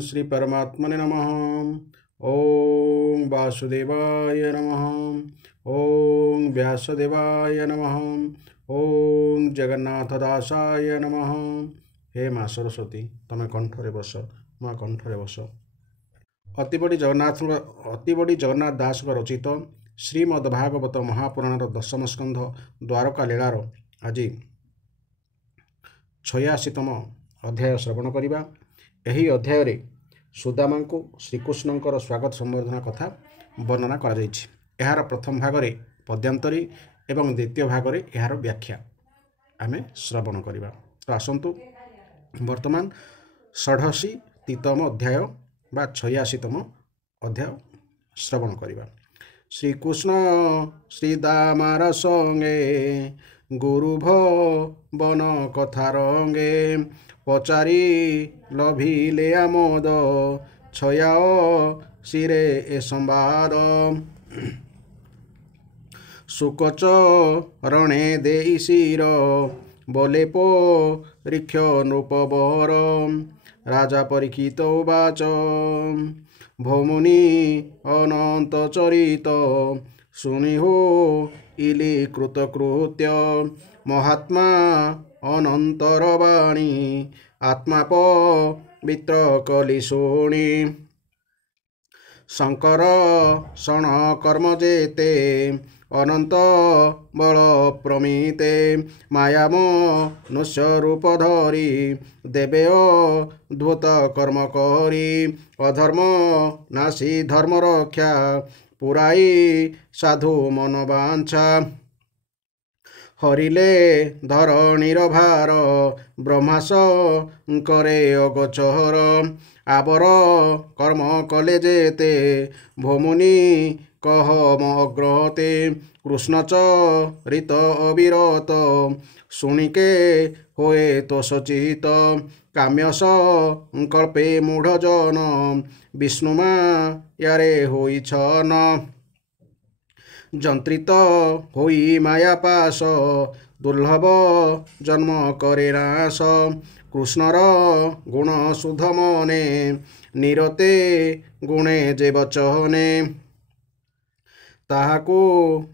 श्री परमात्मने नमः। ओम वासुदेवाय नमः। ओम व्यासदेवाय नमः। ओम जगन्नाथदासाय नमः। हे माँ सरस्वती तमें कंठरे बस, माँ कंठरे बस। अतिबड़ी जगन्नाथ दास रचित श्रीमद्भागवत महापुराणर दशम स्कंध द्वारका लीलार आज 86तम अध्याय श्रवण करिबा। एही अध्याय रे सुदामा को श्रीकृष्णंकर स्वागत संबर्धना कथा वर्णना करा जायछि। एहार प्रथम भाग रे पद्यांतरी एवं द्वितीय भाग रे एहार व्याख्या आमे श्रवण करिबा। तो आसंतु वर्तमान 86तम अध्याय बा 86तम अध्याय श्रवण करिबा। श्रीकृष्ण श्रीदामार संगे गुरुभ बन कथा रंगे पचारि लभिले आमोद छयाओ शिरे ए संवाद सुकच रणे देई शिर बोले पो ऋक्ष नृपवर राजा परीक्षित उवाच भौमुनि अनंत चरित शुनि हो इली कृतकृत्य महात्मा अनंतर वाणी आत्मा पवित्र कलि शुणी शंकर शण कर्म जेते अनंत बल प्रमिते माया मनुष्य रूप धरी देवे अद्भुत कर्म करी अधर्म नासी धर्म रक्षा पुराई साधु मन वांछा हरिले धरणीर भार ब्रह्मास करे अगोचर आबर कर्म कले जेते भौमुनि कहम अग्रहते कृष्ण चरित अविरत शुणिके होए तो सचित काम्य संकल्पे मूढ़ जन विष्णुमा यारे होई छन जंत्रित होई माया पाश दुर्लभ जन्म करे नाश कृष्णर गुण सुध मने निरते गुणे जे बचने ताहाकु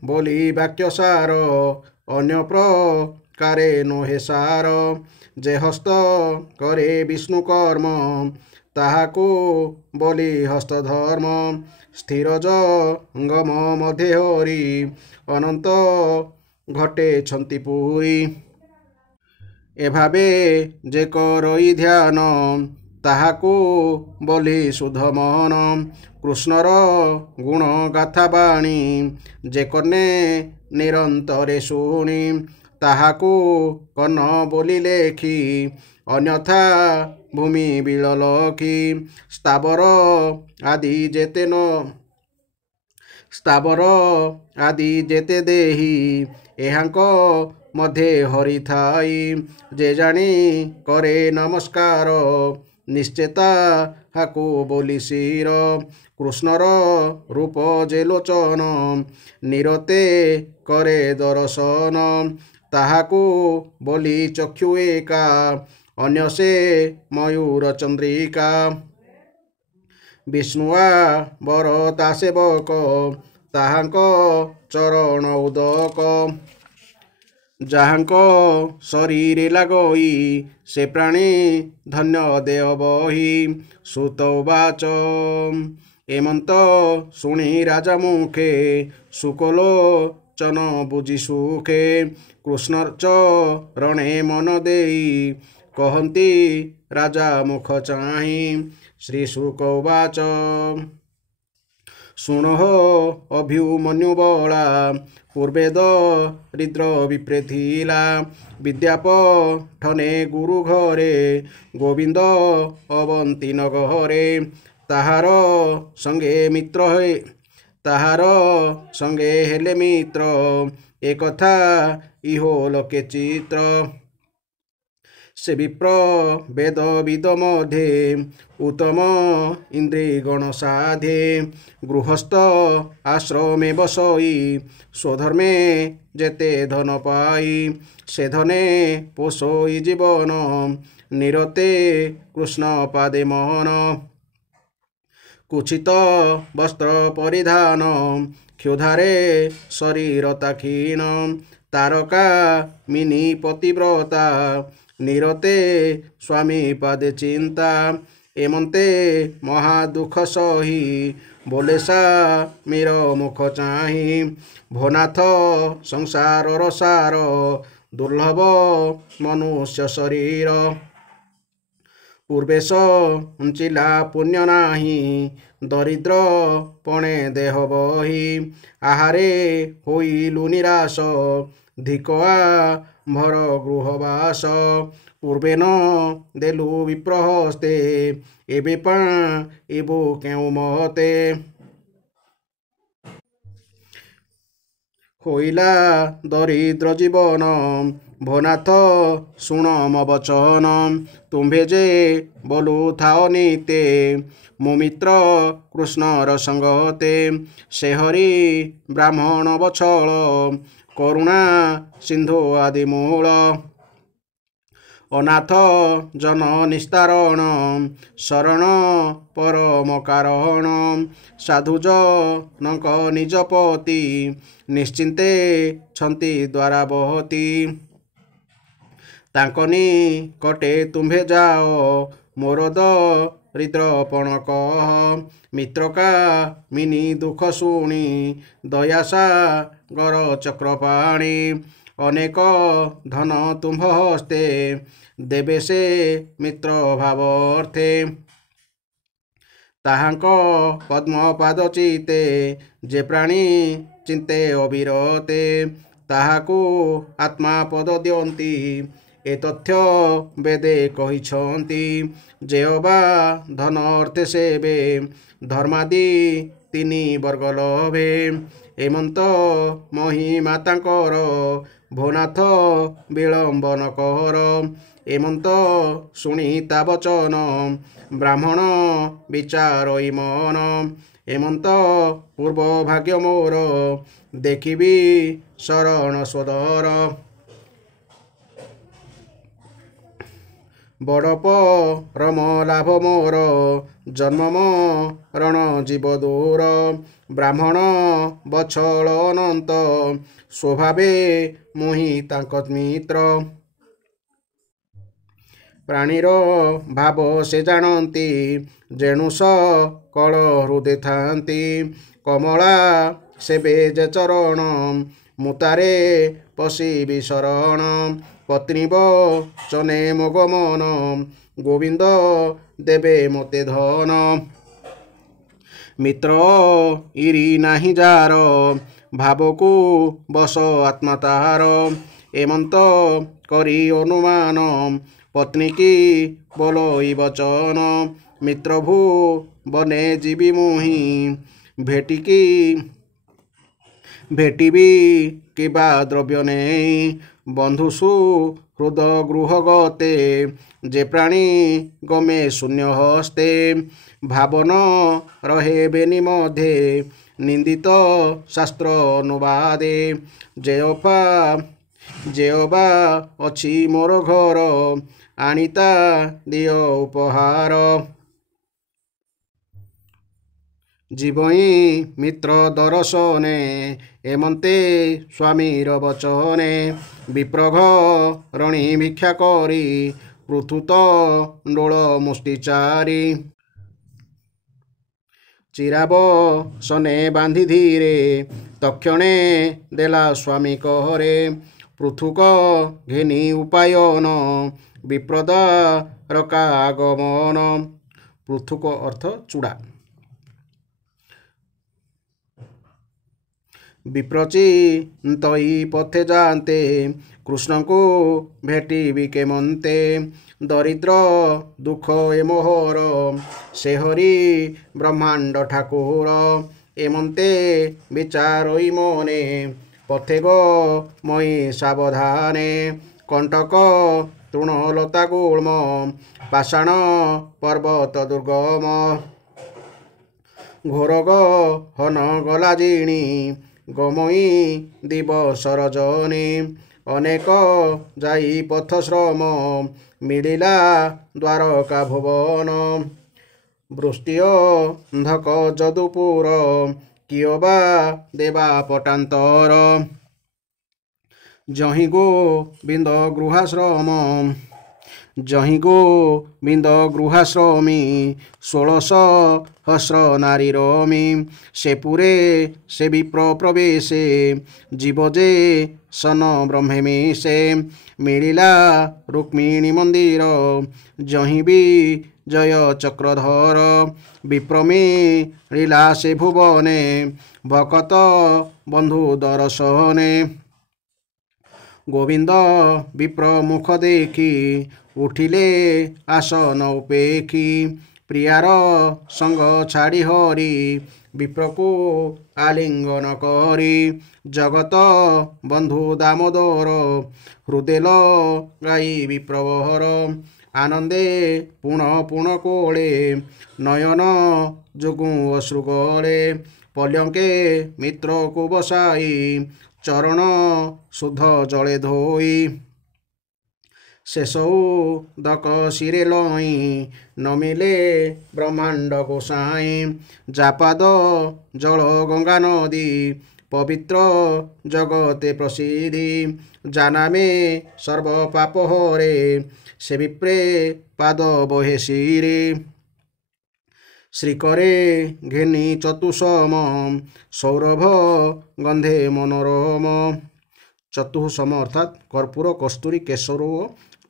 बोली वाक्य सार अन्य प्रकारे नोहे सार जे हस्त करे विष्णु कर्म ताहाकु बोली हस्त धर्म स्थिर जंगम मध्य हरि अनंत घटे छंति पुरी एभावे जे करई ध्यान ताहाकु बोली शुद्ध मन कृष्णर गुण गाथा बाणी जे कने निरंतरे शुणी ताहाकु कन बोली लेखी अन्यथा भूमि बिललखी स्थावर आदि जेते देही एहांक मध्य हरि थाई जे जानी करे नमस्कार निश्चेता हाकु बोली शिर कृष्णर रूप जे लोचन निरते करे दर्शन ताहाकु बोली चक्षु एका अन्य से मयूर चंद्रिका विष्णुआ बरता सेवक ताहांक चरण उदक जहाँक शरीर लगई से प्राणी धन्य देव बही सुत उवाच एमंत शुणी राजा मुखे सुकलोचन बुझी सुखे कृष्ण चरणे मन देई कहती राजा मुख चाहि श्री शुक उवाच शुणो अभ्युमन्यु बला पूर्वे दरिद्र विप्रेथिला विद्यापठने गुरु घरे गोविंद अवंती नगरे ताहार संगे हेले मित्र एकथा इहो लोके चित्र से विप्र वेद विद मध्य उत्तम इंद्रिय गण साधे गृहस्थ आश्रमे बसई स्वधर्मे जेते धन पाई से धने पोषई जीवन ନିରତେ କୃଷ୍ଣ ପାଦେ ମନ। କୁଚିତ ବସ୍ତ୍ର ପରିଧାନ କ୍ଷୁଧାରେ ଶରୀର ତାକ୍ଷୀଣ। ତାରକା ମିନି ପତିବ୍ରତା ନିରତେ ସ୍ୱାମୀ ପାଦେ ଚିନ୍ତା। ଏମନ୍ତେ ମହା ଦୁଃଖ ସହି ବୋଲେ ସ୍ୱାମୀର ମୁଖ ଚାହିଁ। ଭୋନାଥ ସଂସାରର ସାର ଦୁର୍ଲଭ ମନୁଷ୍ୟ ଶରୀର। ପୂର୍ବେ ସଞ୍ଚିଲା ପୁଣ୍ୟ ନାହିଁ ଦରିଦ୍ର ପଣେ ଦେହ ବହି। ଆହାରେ ହୋଇଲୁ ନିରାଶ ଧିକ ଆମ୍ଭର ଗୃହବାସ। ପୂର୍ବେ ନ ଦେଲୁ ବିପ୍ର ହସ୍ତେ ଏବେ ପାଇବୁ କେଉଁ ମତେ। ହୋଇଲା ଦରିଦ୍ର ଜୀବନ ଭୋନାଥ ଶୁଣ ମୋ ବଚନ। ତୁମ୍ଭେ ଯେ ବୋଲୁଥାଅ ନିତେ ମୋ ମିତ୍ର କୃଷ୍ଣର ସଙ୍ଗତେ। ସେ ହରି ବ୍ରାହ୍ମଣ ବଛଳ କରୁଣା ସିନ୍ଧୁ ଆଦି ମୂଳ। ଅନାଥ ଜନ ନିସ୍ତାରଣ ଶରଣ ପରମ କାରଣ। ସାଧୁ ଜନଙ୍କ ନିଜ ପତି ନିଶ୍ଚିନ୍ତେ ଛନ୍ତି ଦ୍ୱାରାବତୀ। ତାଙ୍କ ନିକଟେ ତୁମ୍ଭେ ଯାଅ ମୋର ଦରିଦ୍ରପଣ କହ। ମିତ୍ର କାମିନୀ ଦୁଃଖ ଶୁଣି ଦୟା ସାଗର ଚକ୍ରପାଣି। ଅନେକ ଧନ ତୁମ୍ଭ ହସ୍ତେ ଦେବେ ସେ ମିତ୍ର ଭାବ ଅର୍ଥେ। ତାହାଙ୍କ ପଦ୍ମପାଦ ଚିତେ ଯେ ପ୍ରାଣୀ ଚିନ୍ତେ ଅବିରତେ। ତାହାକୁ ଆତ୍ମା ପଦ ଦିଅନ୍ତି ଏ ତଥ୍ୟ ବେଦେ କହିଛନ୍ତି। ଯେ ଅବା ଧନ ଅର୍ଥେ ସେବେ ଧର୍ମାଦି ତିନି ବର୍ଗ ଲଭେ। ଏମନ୍ତ ମହିମା ତାଙ୍କର ଭୋନାଥ ବିଳମ୍ବନ କର। ଏମନ୍ତ ଶୁଣି ତା ବଚନ ବ୍ରାହ୍ମଣ ବିଚାରଇ ମନ। ଏମନ୍ତ ପୂର୍ବ ଭାଗ୍ୟ ମୋର ଦେଖିବି ଶରଣ ସୋଦର। ବଡ଼ ପରମ ଲାଭ ମୋର ଜନ୍ମ ମରଣ ଜୀବ ଦୂର। ବ୍ରାହ୍ମଣ ବଛଳ ଅନନ୍ତ ସ୍ୱଭାବେ ମୁହିଁ ତାଙ୍କ ମିତ୍ର। ପ୍ରାଣୀର ଭାବ ସେ ଜାଣନ୍ତି ଯେଣୁ ସକଳ ହୃଦେ ଥାନ୍ତି। କମଳା ସେବେ ଯେ ଚରଣ ମୁଁ ତାରେ ପଶିବି ଶରଣ। ପତ୍ନୀ ବଚନେ ମୋ ଗମନ ଗୋବିନ୍ଦ ଦେବେ ମୋତେ ଧନ। ମିତ୍ର ଇରି ନାହିଁ ଯାର ଭାବକୁ ବସ ଆତ୍ମା ତାହାର। ଏମନ୍ତ କରି ଅନୁମାନ ପତ୍ନୀ କି ବୋଲଇ ବଚନ। ମିତ୍ର ଭୁବନେ ଯିବି ମୁହିଁ ଭେଟିବି କିବା ଦ୍ରବ୍ୟ ନେଇ। ବନ୍ଧୁ ସୁହୃଦ ଗୃହ ଗତେ ଯେ ପ୍ରାଣୀ ଗମେ ଶୂନ୍ୟ ହସ୍ତେ। ଭାବନ ରହେ ବେନି ମଧ୍ୟେ ନିନ୍ଦିତ ଶାସ୍ତ୍ର ଅନୁବାଦେ। ଯେ ଅବା ଅଛି ମୋର ଘର ଆଣିତା ଦିଅ ଉପହାର। ଯିବଇଁ ମିତ୍ର ଦରଶନେ ଏମନ୍ତେ ସ୍ୱାମୀର ବଚନେ। ବିପ୍ର ଘରଣୀ ଭିକ୍ଷା କରି ପୃଥୁତ ଡୋଳ ମୁଷ୍ଟି ଚାରି। ଚିରାବସନେ ବାନ୍ଧି ଧୀରେ ତକ୍ଷଣେ ଦେଲା ସ୍ୱାମୀ କହରେ। ପୃଥୁକ ଘେନି ଉପାୟନ ବିପ୍ରଦାରକା ଆଗମନ। ପୃଥୁକ ଅର୍ଥ ଚୂଡ଼ା। ବିପ୍ରଚିନ୍ତଇ ପଥେ ଯାନ୍ତେ କୃଷ୍ଣଙ୍କୁ ଭେଟିବି କେମନ୍ତେ। ଦରିଦ୍ର ଦୁଃଖ ଏ ମୋହର ସେ ହରି ବ୍ରହ୍ମାଣ୍ଡ ଠାକୁର। ଏମନ୍ତେ ବିଚାରଇ ମନେ ପଥେ ଗମଇ ସାବଧାନେ। କଣ୍ଟକ ତୃଣଲତା ଗୁଳ୍ମ ପାଷାଣ ପର୍ବତ ଦୁର୍ଗମ। ଘୋର ଗହନ ଗଲା ଜିଣି ଗମଇ ଦିବସ ରଜନୀ। ଅନେକ ଯାଇ ପଥଶ୍ରମ ମିଳିଲା ଦ୍ୱାରକା ଭୁବନ। ବୃଷ୍ଟି ଅନ୍ଧକ ଯଦୁପୁର କିଏ ବା ଦେବା ପଟାନ୍ତର। ଯହିଁ ଗୋବିନ୍ଦ ଗୃହାଶ୍ରମୀ 16,000 ନାରୀ ରମୀ। ସେ ପୁରେ ସେ ବିପ୍ର ପ୍ରବେଶେ ଜୀବ ଯେ ସନ ବ୍ରହ୍ମେ ମିଶେ। ମିଳିଲା ରୁକ୍ମିଣୀ ମନ୍ଦିର ଯହିଁ ବି ଜୟ ଚକ୍ରଧର। ବିପ୍ର ମିଳିଲା ସେ ଭୁବନେ ଭକତ ବନ୍ଧୁ ଦର୍ଶନେ। ଗୋବିନ୍ଦ ବିପ୍ର ମୁଖ ଦେଖି ଉଠିଲେ ଆସନ ଉପେକ୍ଷୀ। ପ୍ରିୟାର ସଙ୍ଗ ଛାଡ଼ି ହରି ବିପ୍ରକୁ ଆଲିଙ୍ଗନ କରି। ଜଗତ ବନ୍ଧୁ ଦାମୋଦର ହୃଦୟ ଗାଇ ବିପ୍ରବର। ଆନନ୍ଦେ ପୁଣ ପୁଣ କୋଳେ ନୟନ ଯୋଗୁଁ ଅଶ୍ରୁ ଗଳେ। ପଲ୍ୟଙ୍କେ ମିତ୍ରକୁ ବସାଇ ଚରଣ ଶୁଦ୍ଧ ଜଳେ ଧୋଇ। ଶେଷ ଉଦକ ଶିରେ ଲଇଁ ନମିଲେ ବ୍ରହ୍ମାଣ୍ଡ ଗୋସାଇଁ। ଯାପାଦ ଜଳ ଗଙ୍ଗା ନଦୀ ପବିତ୍ର ଜଗତେ ପ୍ରସିଦ୍ଧି। ଜାନାମେ ସର୍ବ ପାପ ହରେ ସେ ବିପ୍ରେ ପାଦ ବହେ ଶିରେ। ଶ୍ରୀକରେ ଘେନି ଚତୁସମ ସୌରଭ ଗନ୍ଧେ ମନୋରମ। ଚତୁଃସମ ଅର୍ଥାତ୍ କର୍ପୂର କସ୍ତୁରୀ କେଶର ଓ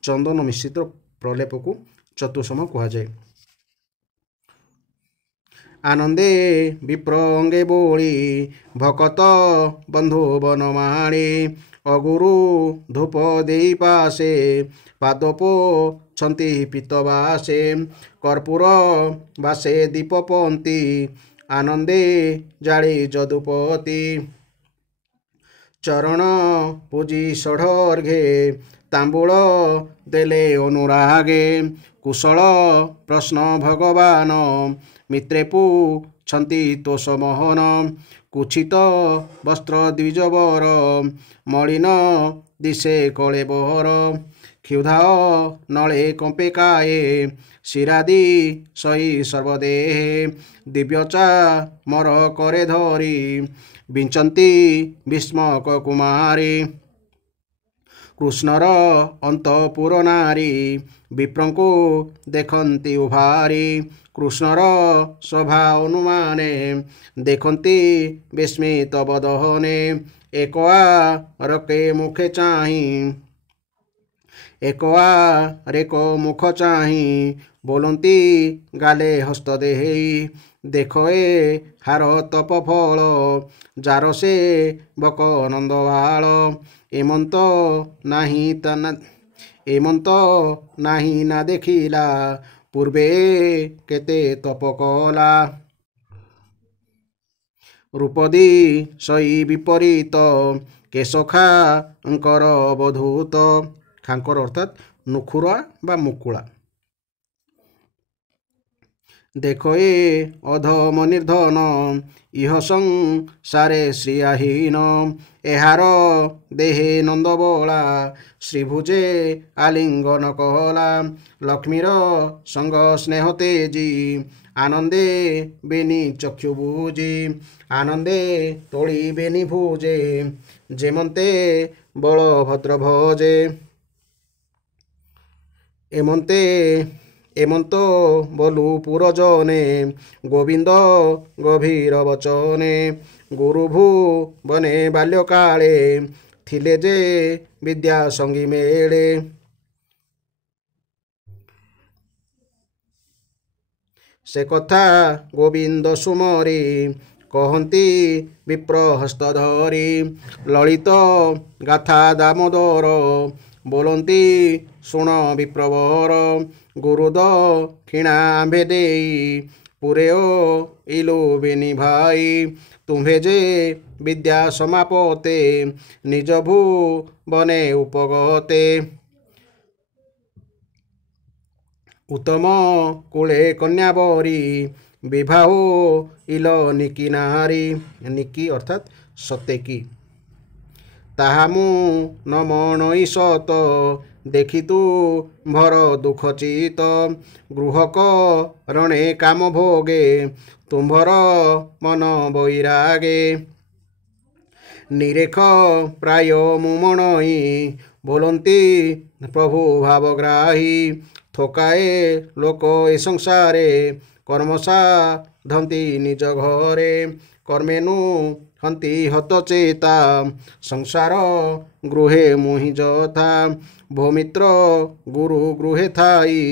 ଚନ୍ଦନ ମିଶ୍ରିତ ପ୍ରଲେପକୁ ଚତୁଃସମ କୁହାଯାଏ। ଆନନ୍ଦେ ବିପ୍ର ଅଙ୍ଗେ ବୋଳି ଭକତ ବନ୍ଧୁ ବନମାଳି। ଅଗୁରୁ ଧୂପ ଦେଇ ପାଶେ ପାଦ ପୋଛନ୍ତି ପିତ ବାସେ। କର୍ପୂର ବାସେ ଦୀପ ପନ୍ତି ଆନନ୍ଦେ ଜାଳି ଯଦୁପତି। ଚରଣ ପୂଜି ଷଢ଼ର୍ଘେ ତାମ୍ବୁଳ ଦେଲେ ଅନୁରାଗେ। କୁଶଳ ପ୍ରଶ୍ନ ଭଗବାନ ମିତ୍ରେ ପୁଛନ୍ତି ତୋଷ ମୋହନ। କୁଚିତ ବସ୍ତ୍ର ଦ୍ୱିଜବର ମଳିନ ଦିଶେ କଳେବର। କ୍ଷୁଧା ନଳେ କମ୍ପେ କାଏ ଶିରାଦି ସହି ସର୍ବଦେହେ। ଦିବ୍ୟଚା ମର କରେ ଧରି ବିଞ୍ଚନ୍ତି ଭୀଷ୍ମକ କୁମାରୀ। କୃଷ୍ଣର ଅନ୍ତଃପୁର ନାରୀ ବିପ୍ରଙ୍କୁ ଦେଖନ୍ତି ଉଭାରି। କୃଷ୍ଣର ଶୋଭା ଅନୁମାନେ ଦେଖନ୍ତି ବିସ୍ମିତ ବଦନେ। ଏକ ଆରେକ ମୁଖ ଚାହିଁ ବୋଲନ୍ତି ଗାଲେ ହସ୍ତ ଦେଇ। ଦେଖ ଏ ହାର ତପ ଫଳ ଯାର ସେ ବକ ନନ୍ଦ ବାଳ। ଏମନ୍ତ ନାହିଁ ନା ଦେଖିଲା ପୂର୍ବେ କେତେ ତପ କଲା। ରୂପଦି ସଇ ବିପରୀତ କେଶ ଖାଙ୍କର ଅବଧୂତ। ଖାଙ୍କର ଅର୍ଥାତ୍ ନୁଖୁରା ବା ମୁକୁଳା। ଦେଖ ଏ ଅଧମ ନିର୍ଧନ ଇହ ସଂସାରେ ଶ୍ରିୟାହୀନ। ଏହାର ଦେହେ ନନ୍ଦବଳା ଶ୍ରୀଭୁଜେ ଆଲିଙ୍ଗନ କଲା। ଲକ୍ଷ୍ମୀର ସଙ୍ଗ ସ୍ନେହ ତେଜି ଆନନ୍ଦେ ବେନି ଚକ୍ଷୁ ବୁଜି। ଆନନ୍ଦେ ତୋଳି ବେନି ଭୁଜେ ଯେମନ୍ତେ ବଳଭଦ୍ର ଭଜେ। ଏମନ୍ତ ବୋଲୁ ପୁରଜନେ ଗୋବିନ୍ଦ ଗଭୀର ବଚନେ। ଗୁରୁ ଭୁବନେ ବାଲ୍ୟକାଳେ ଥିଲେ ଯେ ବିଦ୍ୟା ସଙ୍ଗୀ ମେଳେ। ସେ କଥା ଗୋବିନ୍ଦ ସୁମରି କହନ୍ତି ବିପ୍ର ହସ୍ତ ଧରି। ଲଳିତ ଗାଥା ଦାମୋଦର ବୋଲନ୍ତି ଶୁଣ ବିପ୍ରବର। ଗୁରୁ ଦକ୍ଷିଣା ଆମ୍ଭେ ଦେଇ ପୁରେ ଇଲୁ ବେନି ଭାଇ। ତୁମ୍ଭେ ଯେ ବିଦ୍ୟା ସମାପତେ ନିଜ ଭୁବନେ ଉପଗତେ। ଉତ୍ତମ କୁଳେ କନ୍ୟାବରୀ ବିବାହ ଇଲ ନିକି ନାରୀ। ନିକି ଅର୍ଥାତ୍ ସତେକି। ତାହା ମୁଁ ନ ମଣଇ ସତ ଦେଖି ତୁ ଭର ଦୁଃଖ ଚିତ ଗୃହକ ରଣେ କାମ ଭୋଗେ ତୁମ୍ଭର ମନ ବୈରାଗେ ନିରେଖ ପ୍ରାୟ ମୁଁ ମଣଇ ବୋଲନ୍ତି ପ୍ରଭୁ ଭାବଗ୍ରାହୀ ଥୋକାଏ ଲୋକ ଏ ସଂସାରେ କର୍ମ ସାଧନ୍ତି ନିଜ ଘରେ କର୍ମେନୁ ହନ୍ତି ହତଚେତା ସଂସାର ଗୃହେ ମୁହିଁ ଯଥା ଭୂମିତ୍ର ଗୁରୁ ଗୃହେ ଥାଇ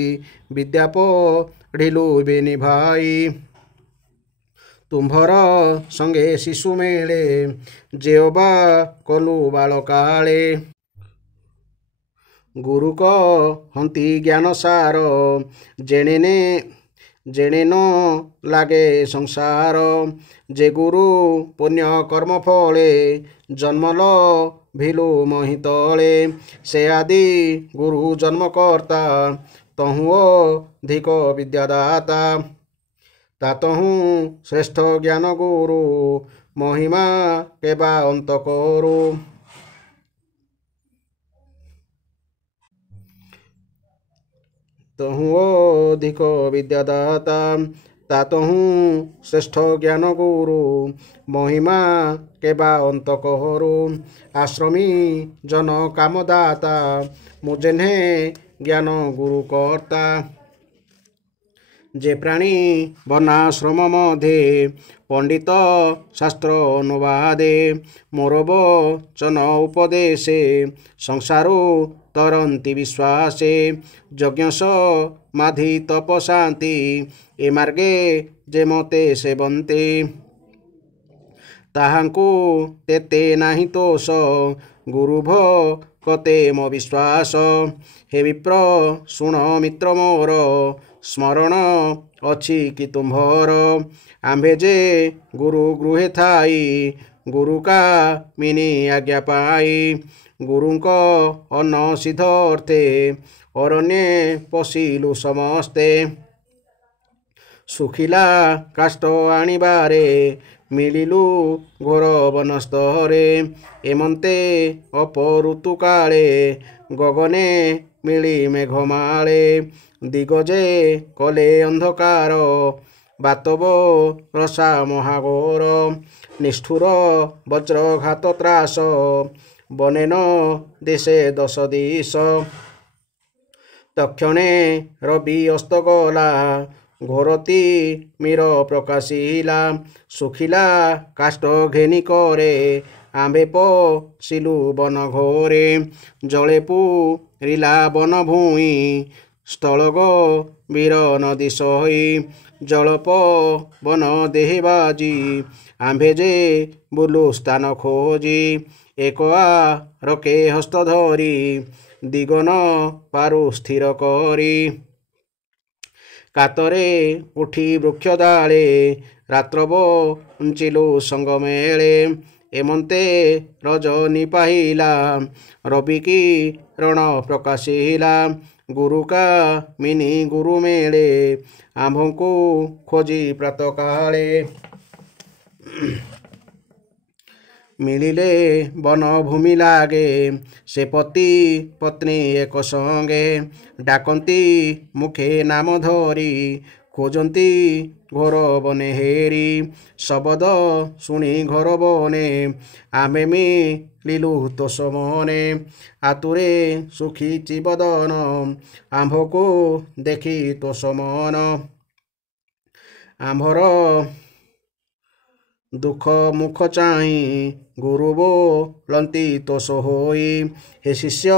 ବିଦ୍ୟା ପଢ଼ିଲୁ ବେନି ଭାଇ ତୁମ୍ଭର ସଙ୍ଗେ ଶିଶୁ ମେଳେ ଯେଓବା କଲୁ ବାଳକାଳେ ଗୁରୁ କହନ୍ତି ଜ୍ଞାନ ସାର ଜେଣେ ନ ଲାଗେ ସଂସାର ଯେ ଗୁରୁ ପୁଣ୍ୟ କର୍ମ ଫଳେ ଜନ୍ମଲ ଭିଲୁ ମହି ତଳେ ସେ ଆଦି ଗୁରୁ ଜନ୍ମକର୍ତ୍ତା ତହୁଁ ଅଧିକ ବିଦ୍ୟାଦାତା ତାତହୁଁ ଶ୍ରେଷ୍ଠ ଜ୍ଞାନ ଗୁରୁ ମହିମା କେବା ଅନ୍ତ କରୁ ତହୁଁ ଅଧିକ ବିଦ୍ୟାଦାତା ତାତହୁଁ ଶ୍ରେଷ୍ଠ ଜ୍ଞାନ ଗୁରୁ ମହିମା କେବା ଅନ୍ତ କରୁ ଆଶ୍ରମୀ ଜନ କାମଦାତା ମୁଁ ଯେହ୍ନେ ଜ୍ଞାନ ଗୁରୁ କର୍ତ୍ତା যে প্রাণী বর্ণাশ্রম মধ্যে পণ্ডিত শাস্ত্র অনুবাদে মোর বচন উপদেশে সংসারু তরন্তি বিশ্বাসে যজ্ঞ সমাধি তপ শান্তি এ মার্গে যে মতে সেবন্তে ତାହାଙ୍କୁ ତେତେ ନାହିଁ ତୋଷ ଗୁରୁ ଭକତେ ମୋ ବିଶ୍ୱାସ ହେ ବିପ୍ର ଶୁଣ ମିତ୍ର ମୋର ସ୍ମରଣ ଅଛି କି ତୁମ୍ଭର ଆମ୍ଭେ ଯେ ଗୁରୁ ଗୃହେ ଥାଇ ଗୁରୁ କାମିନୀ ଆଜ୍ଞା ପାଇ ଗୁରୁଙ୍କ ଅନସିଦ୍ଧ ଅର୍ଥେ ଅରଣ୍ୟେ ପଶିଲୁ ସମସ୍ତେ ଶୁଖିଲା କାଷ୍ଠ ଆଣିବାରେ ମିଳିଲୁ ଘୋର ବନସ୍ତରେ ଏମନ୍ତେ ଅପଋତୁ କାଳେ ଗଗନେ ମିଳି ମେଘମାଳେ ଦିଗଜେ କଲେ ଅନ୍ଧକାର ବାତବ ରସା ମହାଘୋର ନିଷ୍ଠୁର ବଜ୍ରଘାତ ତ୍ରାସ ବନେନ ଦେଶେ ଦଶ ଦିଶ ତକ୍ଷଣେ ରବି ଅସ୍ତ ଗଲା ଘୋରତି ମୀର ପ୍ରକାଶିଲା ଶୁଖିଲା କାଷ୍ଠ ଘେନି କରେ ଆମ୍ଭେ ପଶିଲୁ ବନ ଘୋରେ ଜଳେ ପୁରିଲା ବନ ଭୂଇଁ ସ୍ଥଳଗ ବୀର ନଦୀ ସହି ଜଳପ ବନ ଦେହେ ବାଜି ଆମ୍ଭେ ଯେ ବୁଲୁ ସ୍ଥାନ ଖୋଜି ଏକ ରକେ ହସ୍ତ ଧରି ଦିଗନ ପାରୁ ସ୍ଥିର କରି କାତରେ ଉଠି ବୃକ୍ଷ ଡାଳେ ରାତ୍ର ବଞ୍ଚିଲୁ ସଙ୍ଗ ମେଳେ ଏମନ୍ତେ ରଜନୀ ପାହିଲା ରବି କିରଣ ପ୍ରକାଶିଲା ଗୁରୁ କାମିନୀ ଗୁରୁ ମେଳେ ଆମ୍ଭଙ୍କୁ ଖୋଜି ପ୍ରାତଃକାଳେ ମିଳିଲେ ବନ ଭୂମି ଲାଗେ ସେ ପତି ପତ୍ନୀ ଏକ ସଙ୍ଗେ ଡାକନ୍ତି ମୁଖେ ନାମ ଧରି ଖୋଜନ୍ତି ଘୋର ବନେ ହେରି ଶବଦ ଶୁଣି ଘୋର ବନେ ଆମେ ମିଳିଲୁ ତୋଷ ମନେ ଆତୁରେ ଶୁଖିଛି ବଦନ ଆମ୍ଭକୁ ଦେଖି ତୋଷ ମନ ଆମ୍ଭର ଦୁଃଖ ମୁଖ ଚାହିଁ ଗୁରୁ ବୋଲନ୍ତି ତୋଷ ହୋଇ ହେ ଶିଷ୍ୟ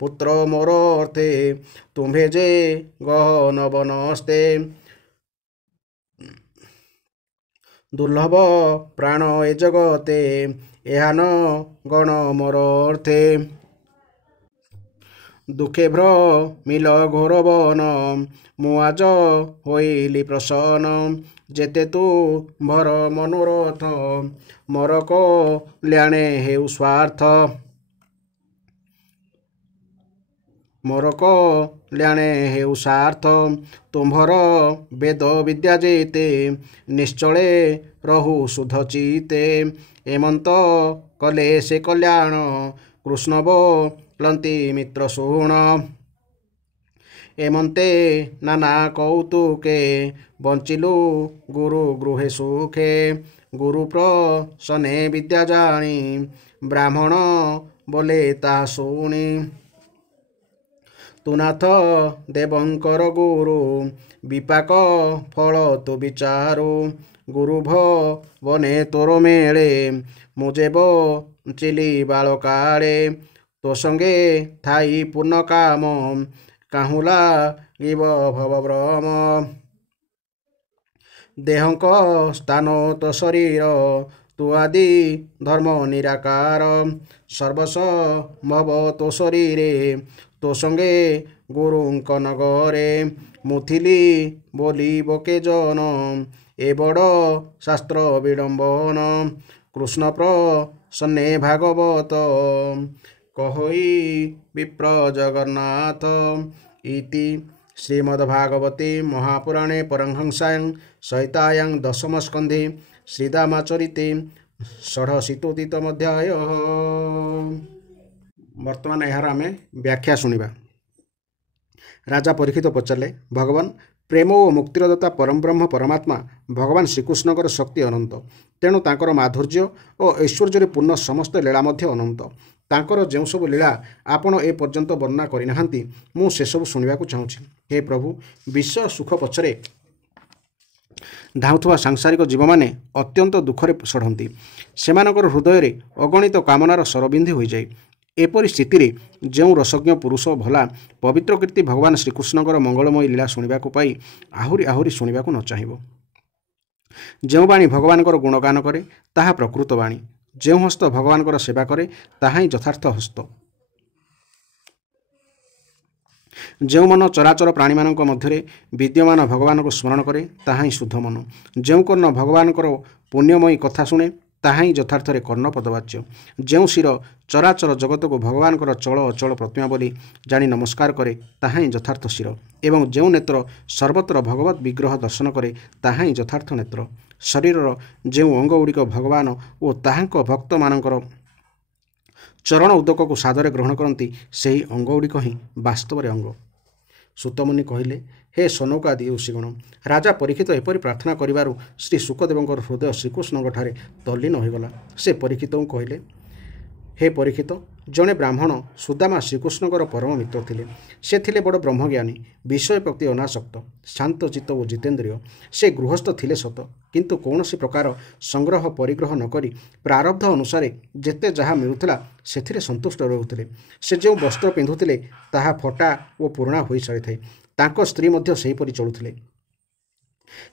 ପୁତ୍ର ମୋର ଅର୍ଥେ ତୁମ୍ଭେ ଯେ ଗହନ ବନସ୍ତେ ଦୁର୍ଲଭ ପ୍ରାଣ ଏ ଜଗତେ ଏହା ନ ଗଣ ମୋର ଅର୍ଥେ ଦୁଃଖେ ଭ୍ରମିଲ ଘୋର ବନ ମୁଁ ଆଜ ହୋଇଲି ପ୍ରସନ୍ନ ଯେତେ ତୁମ୍ଭର ମନୋରଥ ମୋର କଲ୍ୟାଣେ ହେଉ ସ୍ୱାର୍ଥ ମୋର କଲ୍ୟାଣେ ହେଉ ସାର୍ଥ। ତୁମ୍ଭର ବେଦ ବିଦ୍ୟା ଯେତେ ନିଶ୍ଚଳେ ରହୁ ଶୁଦ୍ଧ ଚିତେ। ଏମନ୍ତ କଲେ ସେ କଲ୍ୟାଣ କୃଷ୍ଣ ବୋଲନ୍ତି ମିତ୍ର ଶୁଣ। ଏମନ୍ତେ ନାନା କୌତୁକେ ବଞ୍ଚିଲୁ ଗୁରୁ ଗୃହେ ସୁଖେ। ଗୁରୁ ପ୍ରସନେ ବିଦ୍ୟା ଜାଣି ବ୍ରାହ୍ମଣ ବୋଲେ ତାହା ଶୁଣି। ତୁ ନାଥ ଦେବଙ୍କର ଗୁରୁ ବିପାକ ଫଳ ତୁ ବିଚାରୁ। ଗୁରୁ ଭବନେ ତୋର ମେଳେ ମୁଁ ଯେ ବଞ୍ଚିଲି ବାଳକାଳେ। ତୋ ସଙ୍ଗେ ଥାଇ ପୂର୍ଣ୍ଣ କାମ କାହୁଁ ଲାଗିବ ଭବଭ୍ରମ। ଦେହଙ୍କ ସ୍ଥାନ ତୋ ଶରୀର ତୁ ଆଦି ଧର୍ମ ନିରାକାର। ସର୍ବସମ୍ଭବ ତୋ ଶରୀରେ ତୋ ସଙ୍ଗେ ଗୁରୁଙ୍କ ନଗରେ। ମୁଁ ଥିଲି ବୋଲିବ କେଜନ ଏ ବଡ଼ ଶାସ୍ତ୍ର ବିଡ଼ମ୍ବନ। କୃଷ୍ଣ ପ୍ରସନ୍ନେ ଭାଗବତ କହଇ ବିପ୍ର ଜଗନ୍ନାଥ। ଇତି ଶ୍ରୀମଦ୍ଭାଗବତେ ମହାପୁରାଣେ ପରମହଂସ୍ୟାଂ ସଂହିତାୟାଂ ଦଶମସ୍କନ୍ଧେ ଶ୍ରୀଦାମାଚରିତେ ଷୋଡ଼ଶୀତୋତୀତମ ଅଧ୍ୟାୟ। ବର୍ତ୍ତମାନ ଏହାର ଆମେ ବ୍ୟାଖ୍ୟା ଶୁଣିବା। ରାଜା ପରୀକ୍ଷିତ ପଚାରିଲେ, ଭଗବାନ ପ୍ରେମ ଓ ମୁକ୍ତିର ଦାତା ପରମବ୍ରହ୍ମ ପରମାତ୍ମା ଭଗବାନ ଶ୍ରୀକୃଷ୍ଣଙ୍କର ଶକ୍ତି ଅନନ୍ତ। ତେଣୁ ତାଙ୍କର ମାଧୁର୍ଯ୍ୟ ଓ ଐଶ୍ୱର୍ଯ୍ୟରେ ପୂର୍ଣ୍ଣ ସମସ୍ତ ଲୀଳା ମଧ୍ୟ ଅନନ୍ତ। ତାଙ୍କର ଯେଉଁ ସବୁ ଲୀଳା ଆପଣ ଏ ପର୍ଯ୍ୟନ୍ତ ବର୍ଣ୍ଣନା କରିନାହାନ୍ତି, ମୁଁ ସେସବୁ ଶୁଣିବାକୁ ଚାହୁଁଛି। ହେ ପ୍ରଭୁ, ବିଷୟ ସୁଖ ପଛରେ ଧାଉଁଥିବା ସାଂସାରିକ ଜୀବମାନେ ଅତ୍ୟନ୍ତ ଦୁଃଖରେ ସଢ଼ନ୍ତି। ସେମାନଙ୍କର ହୃଦୟରେ ଅଗଣିତ କାମନାର ସରବିନ୍ଧି ହୋଇଯାଏ। ଏପରି ସ୍ଥିତିରେ ଯେଉଁ ରସଜ୍ଞ ପୁରୁଷ ଭଲା ପବିତ୍ର କୀର୍ତ୍ତି ଭଗବାନ ଶ୍ରୀକୃଷ୍ଣଙ୍କର ମଙ୍ଗଳମୟୀ ଲୀଳା ଶୁଣିବାକୁ ପାଇ ଆହୁରି ଆହୁରି ଶୁଣିବାକୁ ନ ଚାହିଁବ। ଯେଉଁ ବାଣୀ ଭଗବାନଙ୍କର ଗୁଣଗାନ କରେ ତାହା ପ୍ରକୃତ ବାଣୀ। ଯେଉଁ ହସ୍ତ ଭଗବାନଙ୍କର ସେବା କରେ ତାହା ହିଁ ଯଥାର୍ଥ ହସ୍ତ। ଯେଉଁ ମନ ଚରାଚର ପ୍ରାଣୀମାନଙ୍କ ମଧ୍ୟରେ ବିଦ୍ୟମାନ ଭଗବାନଙ୍କୁ ସ୍ମରଣ କରେ ତାହା ହିଁ ଶୁଦ୍ଧ ମନ। ଯେଉଁ କର୍ଣ୍ଣ ଭଗବାନଙ୍କର ପୁଣ୍ୟମୟୀ କଥା ଶୁଣେ ତାହା ହିଁ ଯଥାର୍ଥରେ କର୍ଣ୍ଣପଦବାଚ୍ୟ। ଯେଉଁ ଶିର ଚରାଚର ଜଗତକୁ ଭଗବାନଙ୍କର ଚଳ ଅଚଳ ପ୍ରତିମା ବୋଲି ଜାଣି ନମସ୍କାର କରେ ତାହା ହିଁ ଯଥାର୍ଥ ଶିର। ଏବଂ ଯେଉଁ ନେତ୍ର ସର୍ବତ୍ର ଭଗବତ ବିଗ୍ରହ ଦର୍ଶନ କରେ ତାହା ହିଁ ଯଥାର୍ଥ ନେତ୍ର। ଶରୀରର ଯେଉଁ ଅଙ୍ଗଗୁଡ଼ିକ ଭଗବାନ ଓ ତାହାଙ୍କ ଭକ୍ତମାନଙ୍କର ଚରଣ ଉଦକକୁ ସାଦରେ ଗ୍ରହଣ କରନ୍ତି ସେହି ଅଙ୍ଗଗୁଡ଼ିକ ହିଁ ବାସ୍ତବରେ ଅଙ୍ଗ। ସୁତମୁନି କହିଲେ, ହେ ସନକ ଆଦି ଋଷିଗଣ, ରାଜା ପରୀକ୍ଷିତ ଏପରି ପ୍ରାର୍ଥନା କରିବାରୁ ଶ୍ରୀ ଶୁକଦେବଙ୍କର ହୃଦୟ ଶ୍ରୀକୃଷ୍ଣଙ୍କଠାରେ ତଲ୍ଲୀନ ହୋଇଗଲା। ସେ ପରୀକ୍ଷିତଙ୍କୁ କହିଲେ, ହେ ପରୀକ୍ଷିତ, ଜଣେ ବ୍ରାହ୍ମଣ ସୁଦାମା ଶ୍ରୀକୃଷ୍ଣଙ୍କର ପରମ ମିତ୍ର ଥିଲେ। ସେ ଥିଲେ ବଡ଼ ବ୍ରହ୍ମଜ୍ଞାନୀ, ବିଷୟ ପ୍ରତି ଅନାସକ୍ତ, ଶାନ୍ତ ଚିତ୍ତ ଓ ଜିତେନ୍ଦ୍ରିୟ। ସେ ଗୃହସ୍ଥ ଥିଲେ ସତ, କିନ୍ତୁ କୌଣସି ପ୍ରକାର ସଂଗ୍ରହ ପରିଗ୍ରହ ନ କରି ପ୍ରାରବ୍ଧ ଅନୁସାରେ ଯେତେ ଯାହା ମିଳୁଥିଲା ସେଥିରେ ସନ୍ତୁଷ୍ଟ ରହୁଥିଲେ। ସେ ଯେଉଁ ବସ୍ତ୍ର ପିନ୍ଧୁଥିଲେ ତାହା ଫଟା ଓ ପୁରୁଣା ହୋଇସାରିଥାଏ। ତାଙ୍କ ସ୍ତ୍ରୀ ମଧ୍ୟ ସେହିପରି ଚଳୁଥିଲେ।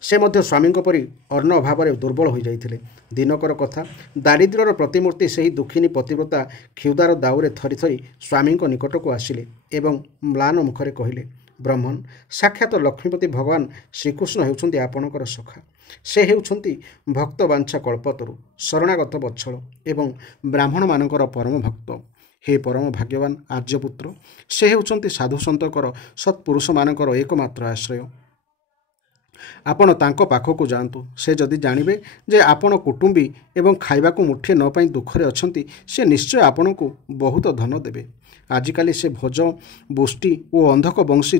ସେ ମଧ୍ୟ ସ୍ୱାମୀଙ୍କ ପରି ଅନ୍ନ ଅଭାବରେ ଦୁର୍ବଳ ହୋଇଯାଇଥିଲେ। ଦିନକର କଥା, ଦାରିଦ୍ର୍ୟର ପ୍ରତିମୂର୍ତ୍ତି ସେହି ଦୁଃଖିନୀ ପତିବ୍ରତା କ୍ଷୁଧାର ଦାଉରେ ଥରି ଥରି ସ୍ୱାମୀଙ୍କ ନିକଟକୁ ଆସିଲେ ଏବଂ ମ୍ଳାନ ମୁଖରେ କହିଲେ, ବ୍ରହ୍ମନ୍, ସାକ୍ଷାତ ଲକ୍ଷ୍ମୀପତି ଭଗବାନ ଶ୍ରୀକୃଷ୍ଣ ହେଉଛନ୍ତି ଆପଣଙ୍କର ସଖା। ସେ ହେଉଛନ୍ତି ଭକ୍ତବାଞ୍ଛା କଳ୍ପତରୁ, ଶରଣାଗତ ବତ୍ସଳ ଏବଂ ବ୍ରାହ୍ମଣମାନଙ୍କର ପରମ ଭକ୍ତ। ହେ ପରମ ଭାଗ୍ୟବାନ ଆର୍ଯ୍ୟପୁତ୍ର, ସେ ହେଉଛନ୍ତି ସାଧୁସନ୍ତଙ୍କର ସତ୍ପୁରୁଷମାନଙ୍କର ଏକମାତ୍ର ଆଶ୍ରୟ। ଆପଣ ତାଙ୍କ ପାଖକୁ ଯାଆନ୍ତୁ। ସେ ଯଦି ଜାଣିବେ ଯେ ଆପଣ କୁଟୁମ୍ବୀ ଏବଂ ଖାଇବାକୁ ମୁଠିଏ ନ ପାଇ ଦୁଃଖରେ ଅଛନ୍ତି, ସେ ନିଶ୍ଚୟ ଆପଣଙ୍କୁ ବହୁତ ଧନ ଦେବେ। ଆଜିକାଲି ସେ ଭୋଜ, ବୁଷ୍ଟି ଓ ଅନ୍ଧକ ବଂଶୀ